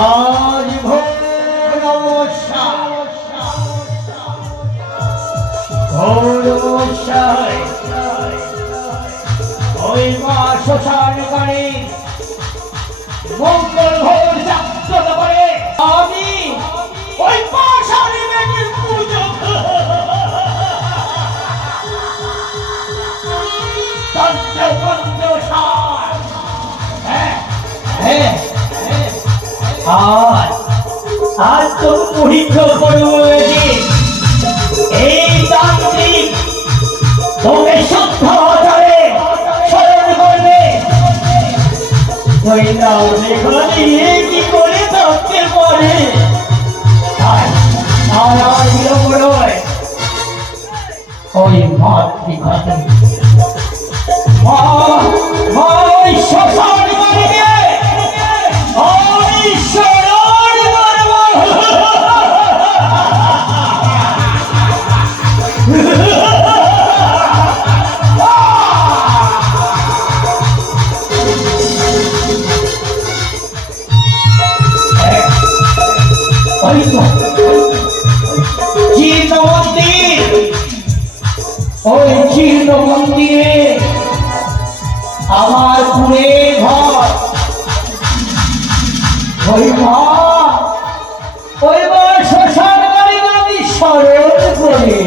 আজ ভোর অবস্যায় ওই মা শ্মশান করে মঙ্গল ভোর জাগ্রত করে আমি ওই পাষাণী মেঘের পুজো আজ তো পরীক্ষা করবো এই তান্ত্রিক তোকে শুদ্ধ আচারে স্মরণ করবে কি করে থাকতে পারে আর বিলম্ব নয় ওই মাতৃঘাতী শ্মশান বাড়িতে জীর্ণ মন্দির ওই জীর্ণ মন্দিরে আমার পুরে ঘর ওই মা ওই মা শ্মশান বাড়ি আমি স্মরণ করে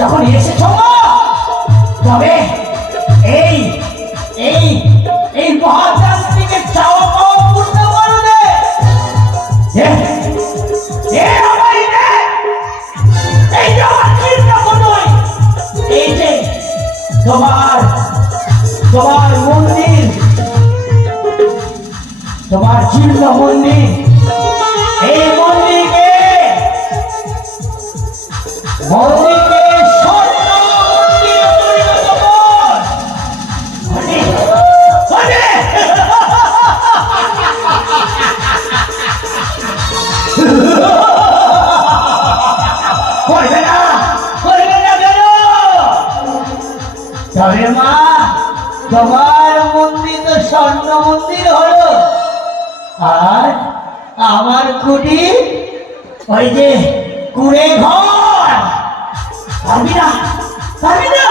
যখন এসেছ তবে এই এই এই মহাযাত্রীকে চাওয়া পাওয়া পূর্ণ করবে এই যে তোমার তোমার মন্দির তোমার জীর্ণ মন্দির এই মন্দিরকে তোমার মন্দির তো স্বর্ণ মন্দির হলো, আর আমার কুটির ওই যে কুড়ে ঘর। পারবি না, পারবি না,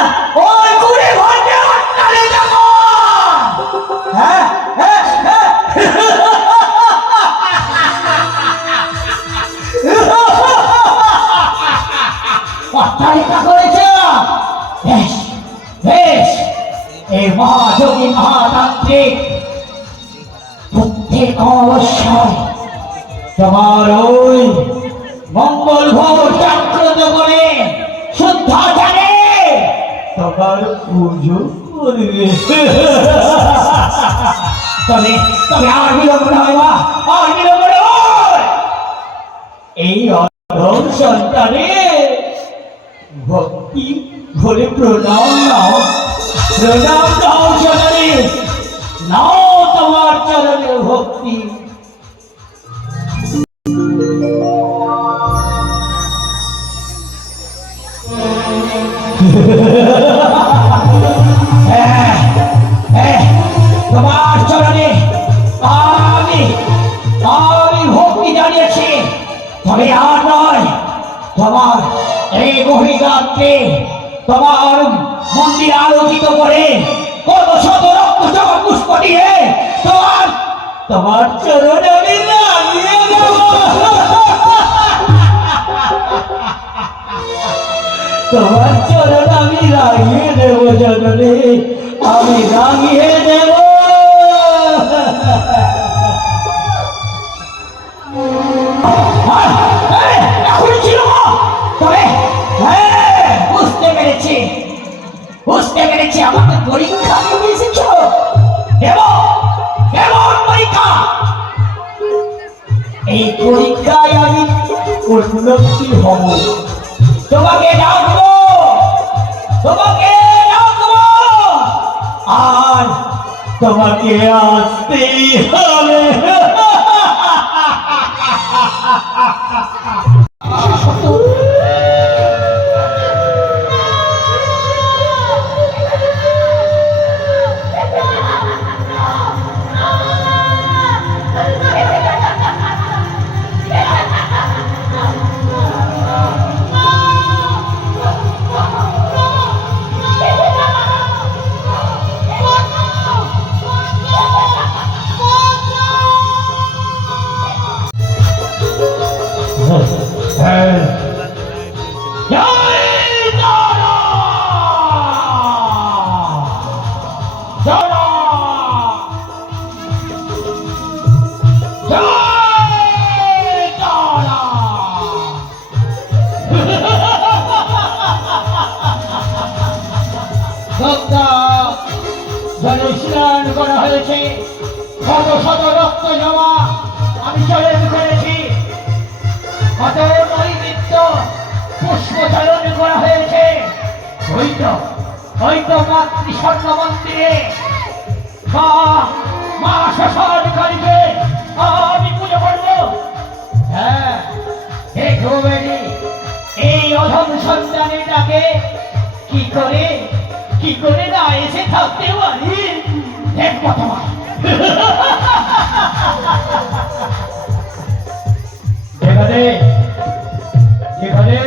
ওই কুড়ে ঘরকে অট্টালে যাব। হ্যাঁ হ্যাঁ হ্যাঁ অট্টালিকা করেছ, বেশ বেশ। এই মহাযোগী মহাতান্ত্রিক প্রত্যেক অবশ্যই তোমার ওই মঙ্গল ঘোষ জাগ্রত করে শুদ্ধাচারে তোমার পুজো করবে। তবে তবে আর বিলম্ব নয় মা, আর বিলম্ব নয়। এই অধম সন্তানের ভক্তি ভরে প্রণাম নাও, প্রণাম নাও চরণে, নাও তোমার চরণে ভক্তি। তোমার চরণে আমি আমি ভক্তি জানিয়েছি, তবে আর নয়। তোমার এই গভীর রাত্রে তোমার মন্দির আলোকিত করে কত শত রক্ত জবা পুষ্প দিয়ে তোমার তোমার চরণে আমি লাগিয়ে দেব। তোমার চরণ আমি লাগিয়ে দেব জননী, আমি লাগিয়ে দেব। এখন ছিল তবে বুঝতে পেরেছি, বুঝতে পেরেছি আমাকে পরীক্ষা নিতে এসেছ। কেমন পরীক্ষা? এই পরীক্ষায় আমি উন্নতি হব। তোমাকে ডাকবো, তোমাকে ডাকবো, আর তোমাকে আসতেই হবে। স্নান করা হয়েছে, শত শত রক্ত জমা আমি চলে ফেলেছি, কত নৈমিত্য পুষ্পচারণ করা হয়েছে। হয়তো মাতৃ স্বর্ণ মন্দিরে মা শ্মশানকারীকে আমি পুজো করবো। হ্যাঁ দেখো বেরি, এই অধম সন্তানের ডাকে কি করে না এসে থাকতে পারি, দেখবো তোমার। যেখানে যেখানে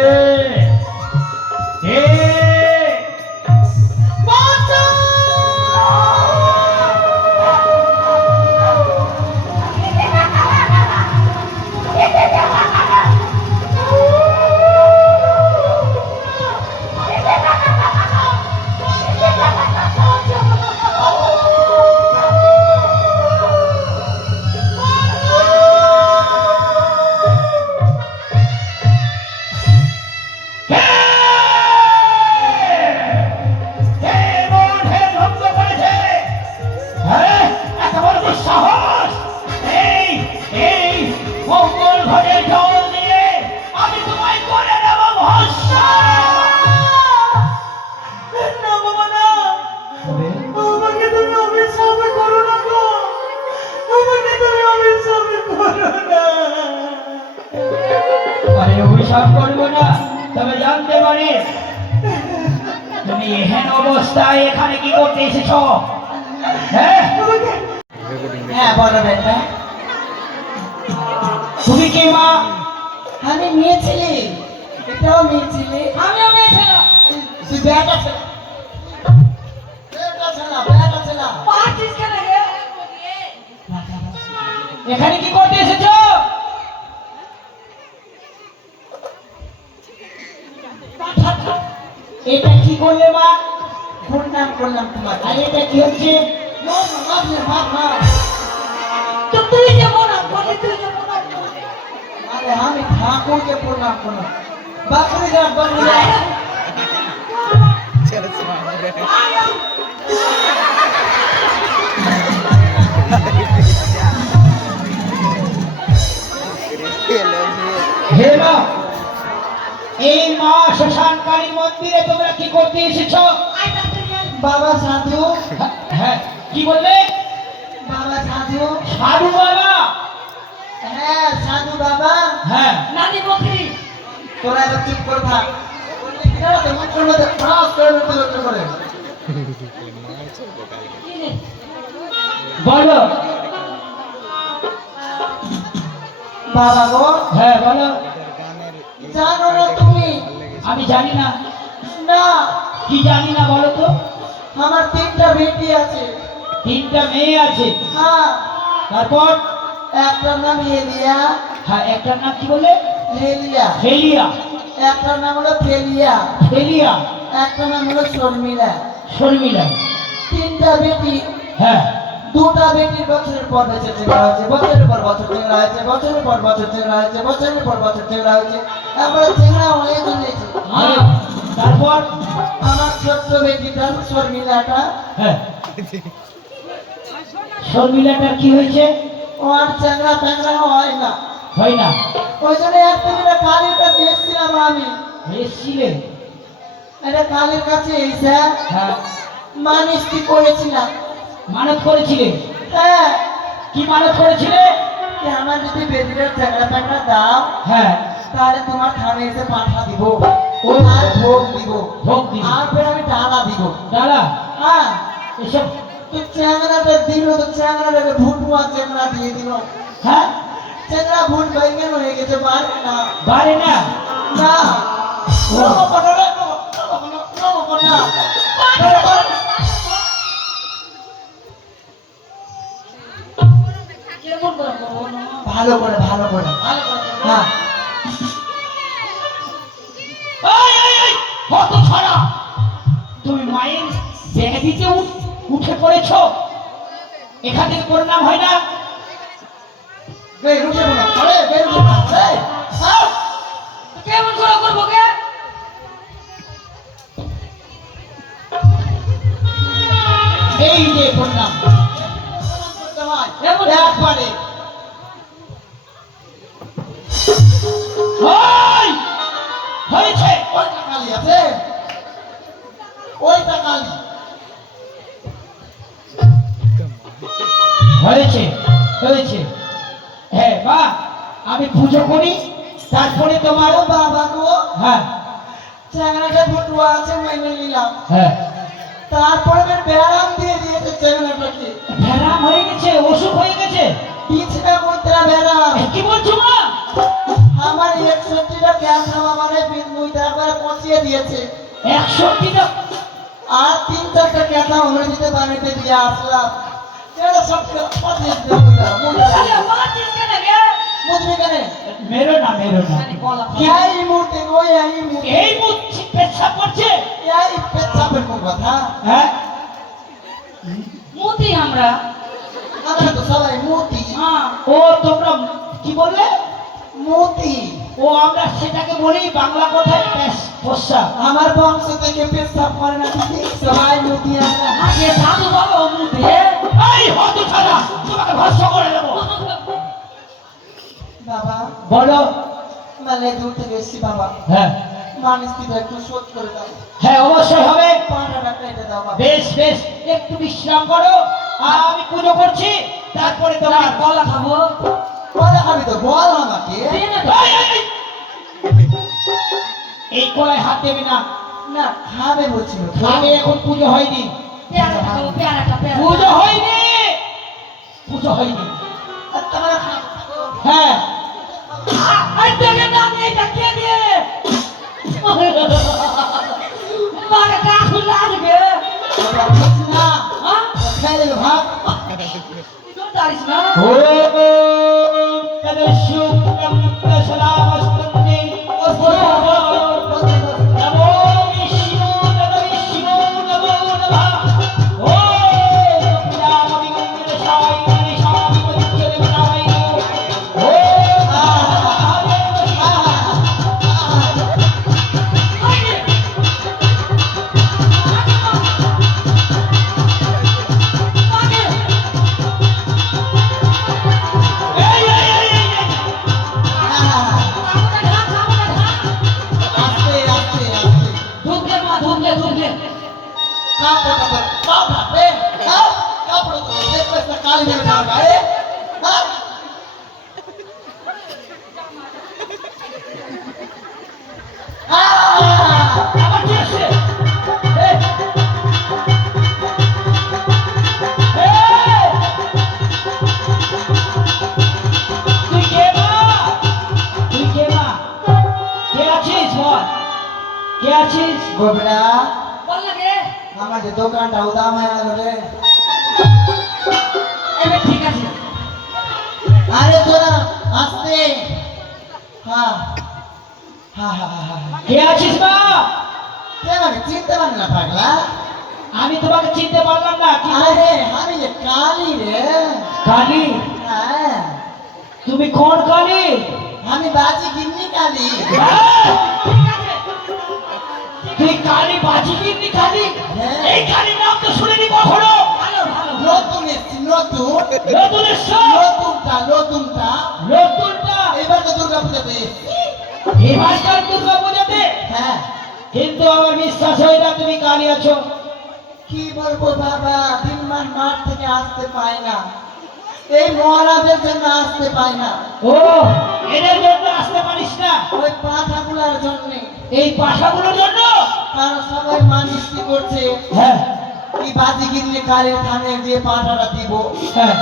অভিশাপ করবো না, তবে জানতে পারি তুমি এহেন অবস্থায় এখানে কি করতে এসেছ। হ্যাঁ হ্যাঁ বলো বেটা। তুমি কে মা? আমি মেয়ে ছেলে, এটাও মেয়ে ছেলে। আমিও মেয়ে ছিলাম। তুই বেটা ছেলে, বেটা ছেলে, বেটা ছেলে। পাঁচিস কেন রে? এখানে কি করতে এসেছো? এটা কি করলে মা? প্রণাম করলাম তোমাকে। আর এটা কি হচ্ছে? তো তুই যে মনে করলি, তুই যে মনে করলি। আরে আমি ঠাকুরকে প্রণাম করলাম। বাকরি ঘাট, বাকরি ঘাট। হে মা, এই মা শ্মশানকারী মন্দিরে তোমরা কি করতে এসেছো? বাবা সাধু, হ্যাঁ, কি বললে? বাবা সাধু। সাধু বাবা? হ্যাঁ সাধু বাবা। হ্যাঁ, নানি বকরি। তোরা এবার চুপ করে থাক। মুখের মধ্যে ফ্রাস করে লক্ষ্য করে। কি রে? বলো। বাবা গো, হ্যাঁ বলো। জানো না তুমি? আমি জানি না। না, কি জানি না বলো তো? আমার 3টা বেটি আছে। 3টা মেয়ে আছে। হ্যাঁ, তারপর? একটার নাম হেলিয়া। হ্যাঁ, একটার নাম কি বলে? হেলিয়া। ফেলিয়া। একটার নাম হলো ফেলিয়া। ফেলিয়া। একটার নাম হলো শর্মিলা। শর্মিলা। 3টা বেটি। হ্যাঁ, 2টা বেটির বছরের পর বছর চেংড়া হয়েছে, বছরের পর বছর চেংড়া হয়েছে, বছরের পর বছর চেংড়া হয়েছে, বছরের পর বছর চেংড়া হয়েছে, তারপরে চেংড়া হয়ে চলেছে। হ্যাঁ, তারপর? আমার ছোট্ট বেটিটা শর্মিলাটা, হ্যাঁ, শর্মিলাটার কি হয়েছে? ও আর চেংড়া ফ্যাংড়া হয় না। হয় না? ওই জন্য একটা কালীর কাছে এসেছিলাম আমি। এসছিলে? একটা কালীর কাছে এসে হ্যাঁ। মানিসটি করেছিলাম। মানত করেছিলে? হ্যাঁ, কি মানত করেছিলে? যে আমার যদি বেটিটার চেংড়া ফ্যাংড়া দাও, হ্যাঁ। তাহলে তোমার থানে এসে পাঠা দিব, ও, আর ভোগ দিব, ভোগ দিবি। আর ফের আমি ডালা দিব। দাদা, হ্যাঁ, এসব? তো চ্যাংড়াটা দিল, তো চ্যাংড়াটাকে ভুটুয়া চেংড়া দিয়ে দিল। হ্যাঁ, চেংড়া ভুট বাইকেন হয়ে গেছে, বাড়ে না। বাড়ে না? না, ও। নবকন্যা রে, নবকন্যা। কেমন করে করবো না? ভালো করে, ভালো করে। ভালো করে করবো। হ্যাঁ, এই, এই, এই, কত ছাড়া! তুমি মায়ের ব্যাধিতে উঠে পড়েছো? এখান থেকে পরিণাম হয় না? এই রুটে বলো, আরে বের করো না, এই, হ্যাঁ, তো কেমন করে করবো কে? এই যে পরিণাম। করতে হয়। এমন একবারে। ওই, হয়েছে। ওইটা কালি আছে, ওইটা কালি। হয়েছে, হয়েছে। হ্যাঁ মা, আমি পুজো করি, তারপরে তোমার। ও বাবা গো, হ্যাঁ, চ্যাংড়াটা ভুটুয়া আছে, মেনে নিলাম। হ্যাঁ। তারপরে ফের ব্যায়াম দিয়ে দিয়েছে চ্যাংড়াটাকে। ভেড়াম হয়ে গেছে, অসুখ হয়ে গেছে। পিছটা মুদ্রা ব্যায়াম। কি বলছো মা? আমার 61টা ক্যান্সার আমারে মুদ্রা করে পচিয়ে দিয়েছে। 61টা? আর 3-4টা ক্যাথা আমরা দিতে বাড়িতে দিয়ে আসলাম। এটা সব পচিয়ে দিল। আরে পাঁচিস কেন রে? মুদ্রা কেন? মেরো না, মেরো না। নানি গলা কি ফাটা। এই মুহূর্তে গো, এই মুহূর্তে এই মুচ্ছি পেচ্ছাপ করছে। এই পেচ্ছাপের কোন কথা? হ্যাঁ, মুতি আমরা। আমরা তো সবাই মতি। হ্যাঁ। ও তোমরা কি বললে? মতি। ও আমরা সেটাকে বলি বাংলা কথায় পেশাব। আমার বংশ থেকে পেচ্ছাপ করে না, সবাই মতি আমরা। আগে সাধু বাবা ও মুতি। এই হত ছাড়া, তোমাকে ভস্ম করে দেবো। বাবা বলো। মানে দূর থেকে এসছি বাবা, হ্যাঁ, মানুষটিটা একটু শোধ করে দাও। হ্যাঁ অবশ্যই হবে। 5 টাকা এটা দাও বাবা। বেশ বেশ, একটু বিশ্রাম করো, আর আমি পুজো করছি, তারপরে তোমার। গলা খাবো। বলে আমি তো বল আমাকে। দিয়ে নে তো। এই, এই, এই। এই কলায় হাত দেবে না। না খাবে বলছিল। খাবে, এখন পুজো হয়নি। পেয়ারা খাবো, পেয়ারাটা, পেয়ারা। পুজো হয়নি, পুজো হয়নি। তোমার খাবো। হ্যাঁ, আর দেখে না, আমি এটা কে দিয়ে? মাকে কাকু লাগবে। তোরা বুঝছিস না? হ্যাঁ? খেয়ে নেবে ভাত। তুই তো জানিস না? ওম তদশুক্রম তসলামস্তুতে নমো বিষ্ণু নমো বিষ্ণু নমো নমঃ। ওম প্রিয়ামবিগঙ্গদশায় মনীষামি পরিচ্ছদেবতায় নমঃ। ওম হরে আগে। আগে। এই এই এই এই এই। কাকুটা ঢাক, কাকুটা ঢাক। আস্তে আস্তে আস্তে। ঢুকলে মা, ঢুকলে, ঢুকলে। কাপড় কাপড় পাও ভাতে। কাপড় তো দেখো একটা কালি মেরে যাওয়ার গায়ে। আবার কি আসছে? এই। এই। তুই কে মা? তুই কে মা? কে আছিস বল? কে আছিস? গোবরা বল লাগে। আমার যে দোকানটা উদাম হয়ে গেল রে। এবার ঠিক আছে। আরে তোরা আস্তে। হ্যাঁ হ্যাঁ হ্যাঁ হ্যাঁ হ্যাঁ। কে আছিস মা? কে আমাকে চিনতে পারলি না পাগলা? আমি তোমাকে চিনতে পারলাম না। কি করে? আরে আমি যে কালি রে। কালী? হ্যাঁ তুমি কোন কালী? আমি বাজি গিন্নি কালি। হ্যাঁ? ঠিক আছে। তুই কালী বাজিগিন্নি কালী? হ্যাঁ। এই কালীর নাম তো শুনিনি কখনো। ভালো, ভালো। নতুন এসছি নতুন। নতুনেশ্বর। নতুনটা নতুনটা। নতুনটা এবার তো দুর্গা পুজোতে এসছি। এবারকার দুর্গা পূজাতে। হ্যাঁ কিন্তু আমার বিশ্বাস হয় না তুমি কালী আছো। কি বলবো বাবা, দিনমান মাঠ থেকে আসতে পাই না। এই মহারাজের জন্য আসতে পাই না। ও, এদের জন্য আসতে পারিস না? ওই পাঠাগুলার জন্যে। এই পাশাগুলোর জন্য? কারণ সবাই মানিস্তি করছে হ্যাঁ কি বাজি গিন্নি কালের থানে যে পাঠাটা দিব। হ্যাঁ।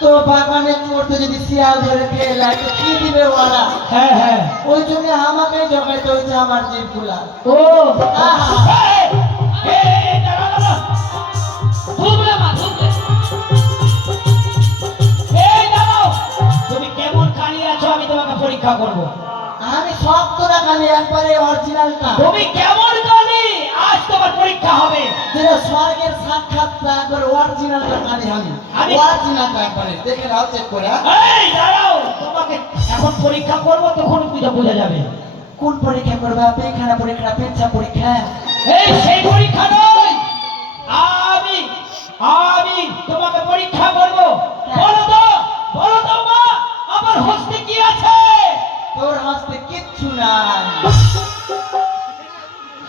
তো বাগানে চড়তে যদি শিয়াল ধরে খেয়ে লাগে কি দিবে ওরা? হ্যাঁ হ্যাঁ। ওই জন্য আমাকে জগাইতে হয়েছে আমার জীবগুলা। ও, আহা। এই, এই, দাঁড়া, দাঁড়া। ঢুকলে মা, ঢুকলে। এই দাঁড়াও। তুমি কেমন কালী আছো আমি তোমাকে পরীক্ষা করব। আমি সব তোরা খালি একবারে অরিজিনালটা তুমি কেমন কালী আজ তোমার পরীক্ষা হবে। যেটা স্বর্গের সাক্ষাৎটা একবার অরিজিনালটা খালি আমি আমি- অরিজিনালটা একবারে দেখে নাও চেক করে। হ্যাঁ? এই দাঁড়াও, তোমাকে এখন পরীক্ষা করব তখন বুঝা বোঝা যাবে। কোন পরীক্ষা করবা? পেখানা পরীক্ষা, পেচ্ছা পরীক্ষা? এই সেই পরীক্ষা নয়। আমি আমি তোমাকে পরীক্ষা করব। বলো তো মা, আমার হস্তে কি আছে? তোর হাসতে কিচ্ছু নাই।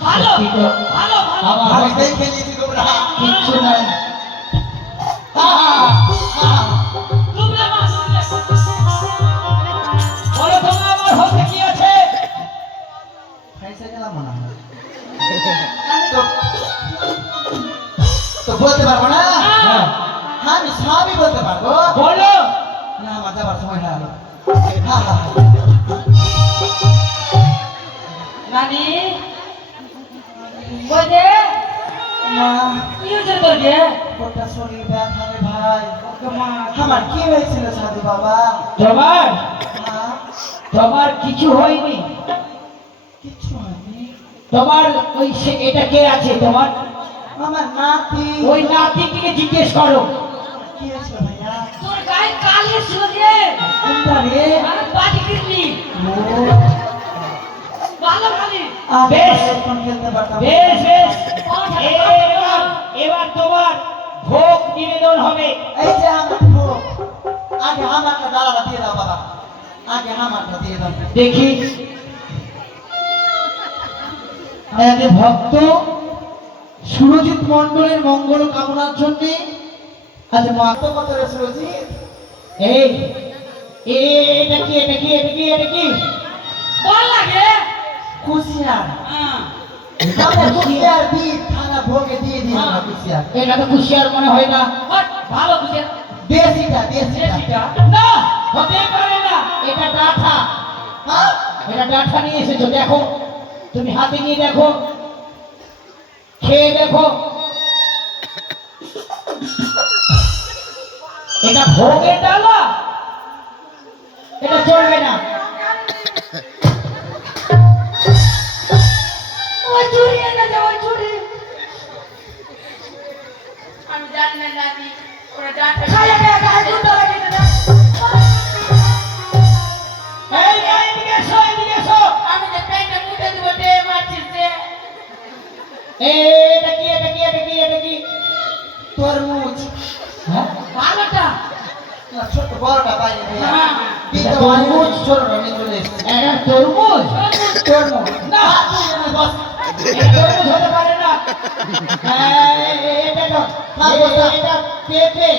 ভালো, সত্যি তো। ভালো, ভালো। আমার আমি হস্তে দেখে নিয়েছি তোমরা। কিচ্ছু নাই। ঢুকলে মা, ঢুকলে। বলো তো মা, আমার হস্তে কি আছে? খাইছে গেলাম মনে হয়। তো- তো বলতে পারবো না? হ্যাঁ, আমি সবই বলতে পারবো। বলো। না আমার যাবার সময় হয়ে গেল। হ্যাঁ হ্যাঁ নানি, ওই যে, মা, কি হয়েছে তোর যে? ওটা শরীর ব্যথা রে ভাই। ওকে মা, আমার কি হয়েছিল সাধু বাবা? তোমার হ্যাঁ, তোমার কিছু হয়নি। কিচ্ছু হয়নি। তোমার ওই এটা কে আছে তোমার? আমার নাতি। ওই নাতিকে জিজ্ঞেস করো। কি হয়েছিল ভাইয়া? তোর গায়ে কালি ছিল যে। কোনটা রে? আর বাজি কিনলি। ও, ভালো কালি। আগে বেশ। এখন খেলতে পারতাম। বেশ বেশ। এবার এবার তোমার ভোগ নিবেদন হবে। এই যে আমার ভোগ। আগে আমারটা দাঁড়াটা দিয়ে দাও বাবা। আগে আমারটা দিয়ে দাও। দেখি এক ভক্ত সুরজিৎ মণ্ডলের মঙ্গল কামনার জন্য আজ মা কত কত রে সুরজিৎ? এই এটা কি এটা কি এটা কি এটা কি? বল লাগে। কুশিয়ার। হ্যাঁ। আমরা কুশিয়ার বিট থানা ভোগে দিয়ে দিই আমরা কুশিয়ার। এটা তো কুশিয়ার মনে হয় না। হট, ভালো বুঝে দেশিটা দেশিটা। দেশিটা না হতে পারে না। এটা ডাঠা। হ্যাঁ এটা ডাঠা নিয়ে এসেছো, দেখো তুমি হাতে নিয়ে দেখো, খেয়ে দেখো। এটা ভোগের ডালা, এটা চলবে না। ওই চুরি এনে দে, ওই চুরি। আমি জানি না দাদি ওরা ডাটা খাইয়ে দে, গায়ে গুঁতো লাগিয়ে দে। এই এদিকে এসো, এদিকে এসো। আমি যে পেটে মুটে দিব দে মারছিস যে এটা কি, এটা কি, এটা কি, এটা কি? তরমুজ। হ্যাঁ? ভালোটা না, ছোট বড়টা পাইনি ভাইয়া। হ্যাঁ। কিন্তু এটা তরমুজ। তরমুজ ছোটটা নিয়ে চলে এসেছে। এটা তরমুজ? তরমুজ। না। তুই এনে বস। এটা তরমুজ হতে পারে না। এটা তো, এটা পেঁপে।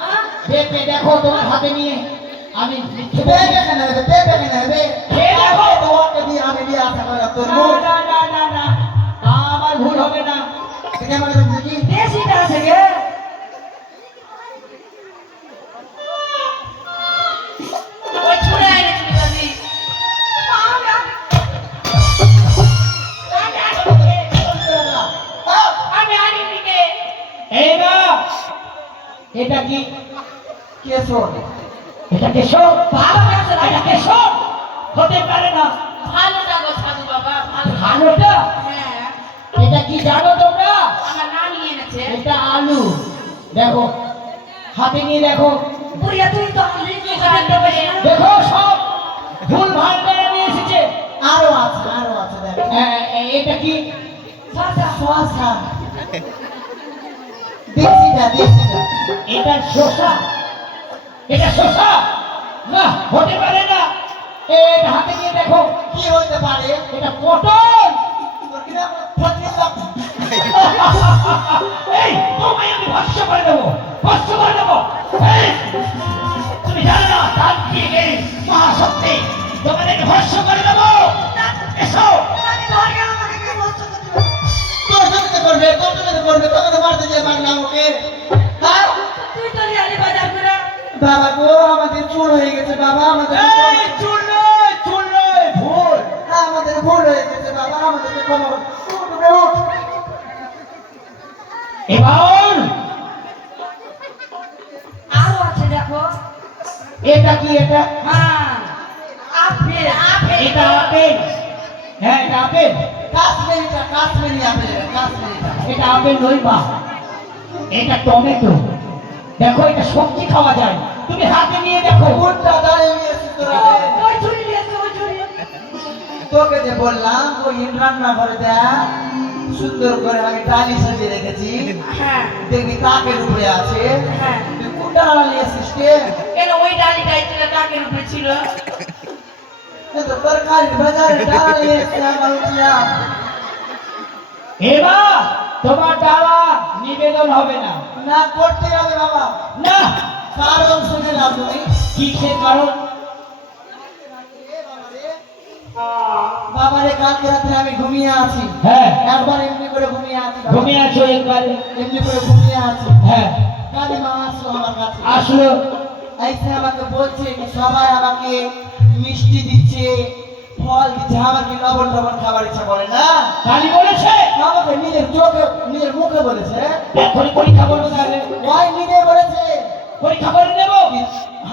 হ্যাঁ? পেঁপে দেখো তোমার হাতে নিয়ে। আমি লিখে পেঁপে বলছি। কেন হবে? পেঁপে কেন হবে? খেয়ে দেখো। তো ওকে দিয়ে আমি দিয়ে আশা করলাম না, তরমুজ। না, না, না, না। আমার ভুল হবে না। দেখে আমাকে তো দেখি। দেশিটা আছে গে। ওই ছুঁড়ে এনেছিলি দাদি আমি আনিনি কে এই না এটা কি? কেশর। এটা কেশর? ভালো আছে না, এটা কেশর হতে পারে না। ভালো লাগো সাধু বাবা ভালো ভালোটা হ্যাঁ এটা কি জানো তোমরা? আমার নানি এনেছে এটা আলু। দেখো হাতে নিয়ে দেখো, বুড়িয়া তুই তো লিচু কি কাণ্ড করে দেখো সব ভুল ভাল করে নিয়ে এসেছে। আরো আছে দেখো। এটা কি? শসা। দেশিটা দেশিটা। এটা শসা। এটা শসা না, হতে পারে না। এটা হাতে নিয়ে দেখো, কি হইতে পারে? এটা পটল। তোর কিনা ফটকিলাম। এই তোমায় আমি ভস্য করে দেবো, ভস্য করে দেবো। এই, তুমি জানো না তান্ত্রিক এই মহাশক্তি তোমাদেরকে ভস্য করে দেবো। এসো তোর সাথে তো করবে, তোর সাথে তো করবে, তোকে তো মারতে যেয়ে মারলাম ওকে। হ্যাঁ? তুই তো লিয়ালি বাজার করে। বাবা গো, আমাদের চুল হয়ে গেছে বাবা, আমাদের এই চুল নয় ভুল। আমাদের ভুল হয়ে গেছে বাবা, আমাদেরকে ক্ষমা করো। উঠ, উঠে উঠ। এবার আরো আছে দেখো। এটা কি? এটা হ্যাঁ, আপেল আপেল। এটা আপেল। হ্যাঁ, এটা আপেল। কাশ্মীরিটা, কাশ্মীরি আপেল এটা, কাশ্মীরিটা। এটা আপেল নয় মা, এটা টমেটো। দেখো এটা সবজি খাওয়া যায়, তুমি হাতে নিয়ে দেখো। উঠটা দাঁড়িয়ে নিয়েছিস তোরা। ওই চুরি নিয়েছে, ওই চুরি। তোকে যে বললাম ওই রান্না করে দেখ, সুন্দর করে আমি ডালি সাজিয়ে রেখেছি, হ্যাঁ দেখবি তাকের উপরে আছে। হ্যাঁ তুই কোনটা ডালা নিয়েছিস কে? কেন ওই ডালিটাই ছিল টাকের উপরে ছিল এ তো তরকারি বাজারে ডালা নিয়েছে আমার উঠিয়া। এবার তোমার ডালা নিবেদন হবে না। না করতে হবে বাবা, না কারণ শুনে না তুমি। কিসের কারণ? বাবারে কালকে রাত্রে আমি ঘুমিয়ে আছি, হ্যাঁ একবার এমনি করে ঘুমিয়ে আছি বাবা। ঘুমিয়ে আছো একবারে? এমনি করে ঘুমিয়ে আছি, হ্যাঁ কালী মা আসলো আমার কাছে। আসলো। এসে আমাকে বলছে কি সবাই আমাকে মিষ্টি দিচ্ছে, ফল দিচ্ছে, আমার কি লবণ টবণ খাবার ইচ্ছা করে না। কালী বলেছে আমাকে নিজের চোখে নিজের মুখে বলেছে, এখনই পরীক্ষা করবো তাহলে। ওই নিজে বলেছে পরীক্ষা করে নেব। কি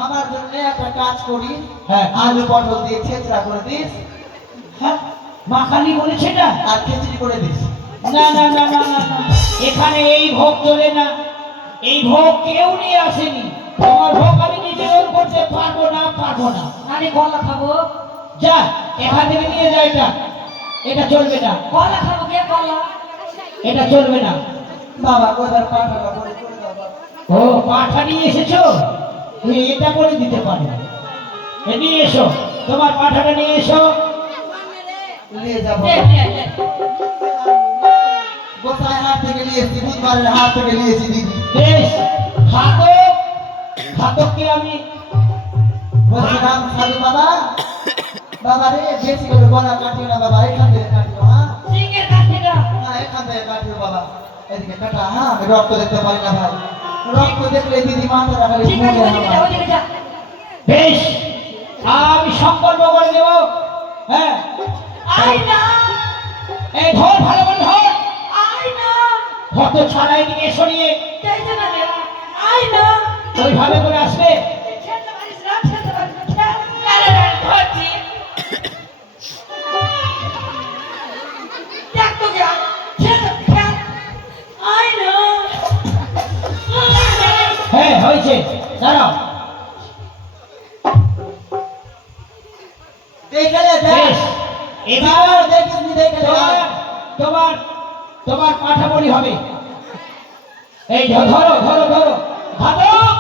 আমার জন্য একটা কাজ করি, হ্যাঁ। আলু পটল দিয়ে ছেঁচড়া করে দিস হ্যাঁ মা কালী বলেছে না। আর খিচড়ি করে দিস। না না না না না না, এখানে এই ভোগ চলে না। এই ভোগ কেউ নিয়ে আসেনি। তোমার ভোগ আমি নিবেদন করতে পারবো না, পারবো না। আমি কলা খাবো। যা এখান থেকে নিয়ে যা এটা। এটা চলবে না, কলা খাবো কে কলা? এটা চলবে না। বাবা কোথার পাঠাটা করে করে দাও বাবা। ও পাঠা নিয়ে এসেছো, এটা করে দিতে পারো। এ নিয়ে এসো, তোমার পাঠাটা নিয়ে এসো। নিয়ে যাবো নে, নে, নে। গোসাই হাট থেকে নিয়েছি, বুধবারের হাট থেকে নিয়েছি দিদি। বেশ, ঘাতক ঘাতককে আমি বলছিলাম সাধু বাবা, বাবা রে বেশি করে গলা কাটিও না বাবা, এখান থেকে কাটিও। হ্যাঁ সিংহের কাছ থেকে থেকে কাটবে বাবা এদিকে কাটা হ্যাঁ আমি রক্ত দেখতে পারি না ভাই রক্ত দেখলে দিদি মাথা রাখালে ঠিক আছে ওদিকে যা ওদিকে যা বেশ আমি সংকল্প করে দেব হ্যাঁ আয় না এই ধর ভালো করে ধর আয় না কত ছাড়া এদিকে সরিয়ে চাইছে না রে আয় না ওইভাবে করে আসবে খেলতে পারিস না খেলতে পারিস না খেল আরে ধরছি দেখ তো গিয়া খেল খেল আয় না হ্যাঁ হয়েছে দাঁড়াও দেখে লে বেশ এবার দেখিস নি দেখে লে তোমার তোমার তোমার পাঠা বলি হবে এই ধরো ধরো ধরো ঘাতক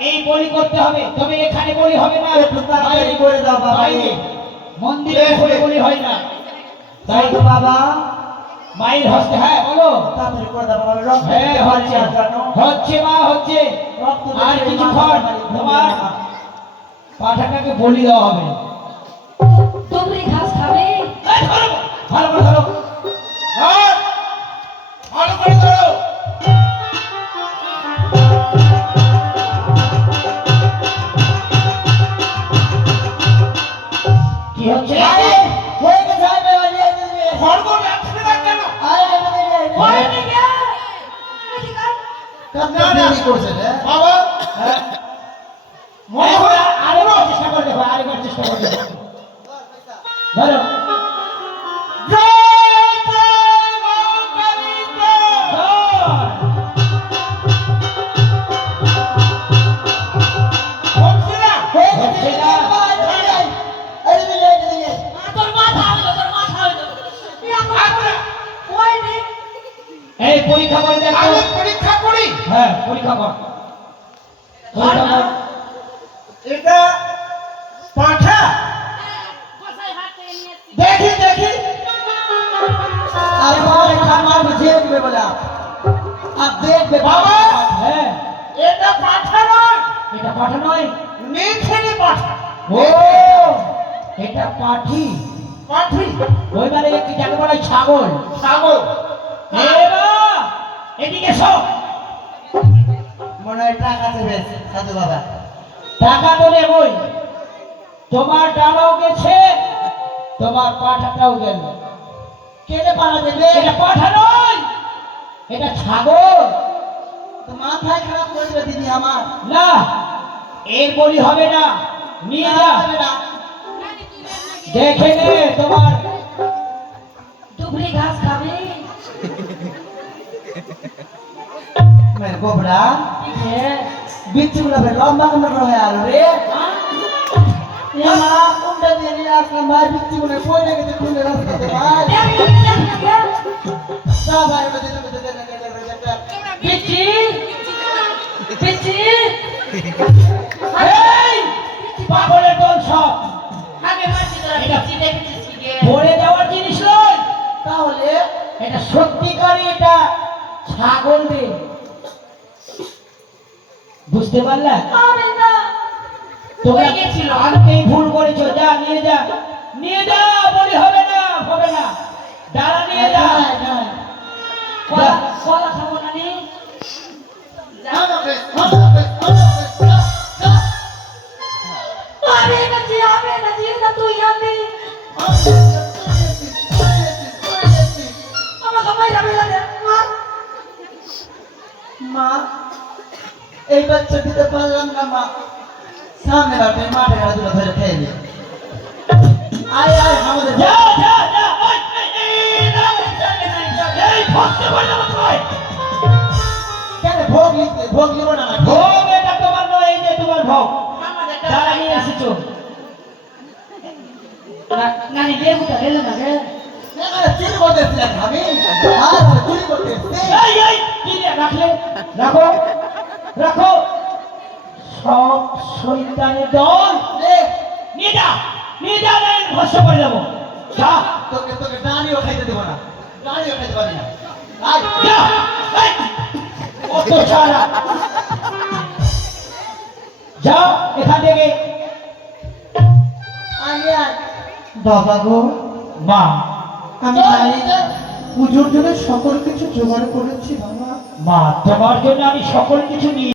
এই বলি করতে হবে তবে এখানে বলি হবে না একটু তাড়াতাড়ি করে দাও বাবা বাইরে মন্দিরে করে বলি হয় না তাই তো বাবা মায়ের হস্তে হ্যাঁ বলো তাড়াতাড়ি করে দাও বাবা রক্ত হ্যাঁ দেখতে পারি হচ্ছে না জানো হচ্ছে মা হচ্ছে রক্ত আর দেখলে কিছুক্ষণ মাথা রাখালে তোমার পাঠাটাকে বলি দেওয়া হবে তুমি ঘাস খাবে এই ধরো, ভালো করে ধরো ভালো করে ধরো কি হচ্ছে আরে হয়ে গেছে আরে আরে খড়গড় যাচ্ছে না কেন আরে ওই দিকে এদিকে আয়। কত দেরি করছে রে বাবা মনে হয় আরেকবার চেষ্টা করে দেখো আরেকবার চেষ্টা করে দেখো ধরো হচ্ছে না। তোর মাথা হইলো তোর মাথা হইলো ওই রে এই পরীক্ষা করে দেখো পরীক্ষা করি হ্যাঁ পরীক্ষা কর পরীক্ষা কর। এটা পাঠা কোথায় হাত থেকে নিয়ে এসেছি দেখি দেখি आप देख बे বাবা হ্যাঁ এটা পাঠা নয় এটা পাঠা নয় মেখেনি পাঠা ও এটা পাঠি পাঠি ওই মানে কি যাকে বলা হয় ছাগল ছাগল এবার এদিকে এসো মনে হয় টাকা দেবে সাধু বাবা টাকা তো নেবই তোমার ডানাও গেছে তোমার পাঠাটাও গেল কেটে পালা দেবে এটা পাঠা নয় এটা ছাগল তো মাথায় খারাপ করবে দিদি আমার না এর বলি হবে না নিয়ে যা হবে না দেখে নে তোমার দুবরি ঘাস খাবে মেরে গোবরা হ্যাঁ বিচ্ছু গুলো লম্বা লম্বা করে হয় আর রে মা কোনটা দিয়ে নিয়ে আসলাম ভাই বিচ্ছু গুলো কই না গেছে খুলে রাস্তাতে ভাই যা ভাই ওটা দিতে দিতে দিতে পিচি পিচি এই পাগলের দল সব আগে মারছি তোরা পিচি দেখেছিস কি গে পড়ে যাওয়ার জিনিস নয় তাহলে এটা সত্যিকারই এটা ছাগল রে বুঝতে পারলে আমি না তোমরা হয়ে গেছিল। আনতেই ভুল করেছো যা নিয়ে যা নিয়ে যা বলি হবে না হবে না ডালা নিয়ে যা কলা কলা খাবো না নি আরে না জি না তুই আনবি আমাকে মাইরা বেলা দে মা এই বাচ্চা দিতে পারলাম না মা সামনে বাপে মাঠে ঘাড়ে দুটো ধরে খেয়ে নিয়ে আয় আয় আমাদের যা যা যা ওই, এই, না, এই ভক্ত বলে আমাকে কেন ভোগ নিব না নাকি? ভোগ এটা তোমার নয় এই যে তোমার ভোগ আমাদের ডালা নিয়ে এসেছো নানি লেবুটা ঢেলে না রে এখানে চুরি করতে এসেছিলেন আমি আর চুরি করতে এসেছি এই কি রে রাখলে রাখো রাখো সব শয়তানের দল নে, নিয়ে যা না ভস্য করে দেবো যা তোকে তোকে ডানিও খাইতে দেবো না ডানিও খাইতে পারি না আয় যা এই, কত ছাড়া যা এখান থেকে আয় আয় বাবা গো মা আমি জানি পুজোর জন্য সকল কিছু জোগাড় করেছি বাবা। মা তোমার জন্য আমি সকল কিছু নিয়ে